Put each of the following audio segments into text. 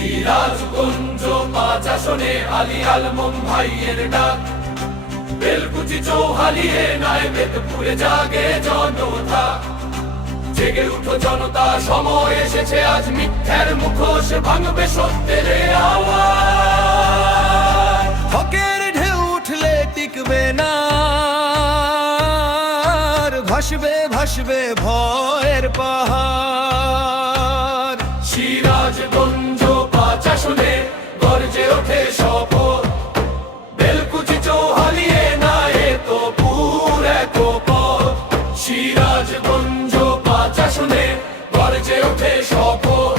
সিরাজগঞ্জ ৫ আসনে আলী আলম ভাইয়ের ডাক, বেলকুচি চৌহালিয়ে নাই বেদপুরে জাগে জনতা। জেগে উঠো জনতা, সময় এসেছে আজ মিথ্যার মুখোশ ভাঙবে সত্যের আওয়াজ। হকের ঢেউ উঠলে টিকবে না, ভাসবে ভাসবে ভয়ের পাহাড়। সিরাজগঞ্জ ৫ আসনে গর্জে ওঠে শপথ, বেলকুচি চৌহালিয়ে নাই তো পুর এক পথ। সিরাজগঞ্জ ৫ আসনে গর্জে ওঠে শপথ,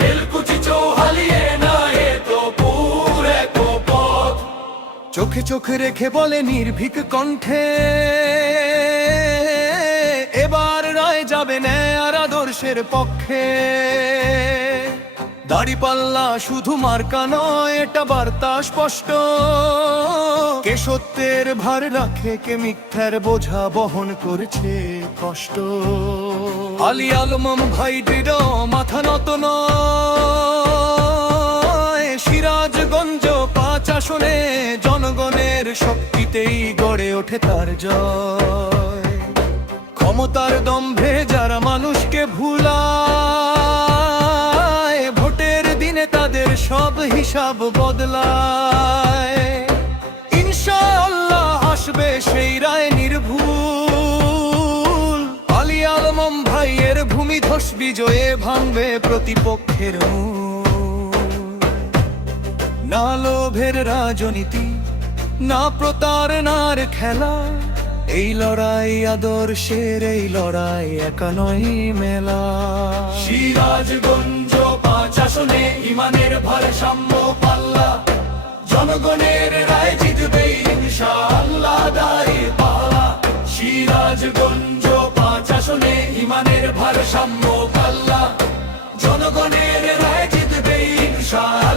বেলকুচি চৌহালিয়ে নাই তো পুর এক পথ। চোখে চোখে রেখে বলে নির্ভীক কণ্ঠে, এবার রায় যাবে ন্যায় আদর্শের পক্ষে। দাড়িপাল্লা শুধু মার্কা নয়, এটা বার্তা স্পষ্ট, কে সত্যের ভার রাখে, কে মিথ্যার বোঝা বহন করছে কষ্ট। আলী আলম ভাই দৃঢ় মাথা নত নয়, সিরাজগঞ্জ ৫ আসনে জনগণের শক্তিতেই গড়ে ওঠে তার জয়। ক্ষমতার দম্ভে যারা মানুষকে ভুলায়, ভোটের দিনে তাদের সব হিসাব বদলায়। ইনশাআল্লাহ আসবে সেই রায় নির্ভুল, আলী আলম ভাইয়ের ভূমিধস বিজয়ে ভাঙবে প্রতিপক্ষের মূল। না লোভের রাজনীতি, না প্রতারণার খেলা, এই লড়াই আদর্শের, এই লড়াই একা নয় মেলা। সিরাজগঞ্জ ৫ আসনে ইমানের ভারসাম্য পাল্লা, জনগণের রায় জিতবে ইনশাআল্লাহ দাঁড়িয়ে পালা। সিরাজগঞ্জ ৫ আসনে ইমানের ভারসাম্য পাল্লা, জনগণের রায় জিতবে ইনশাআল্লাহ।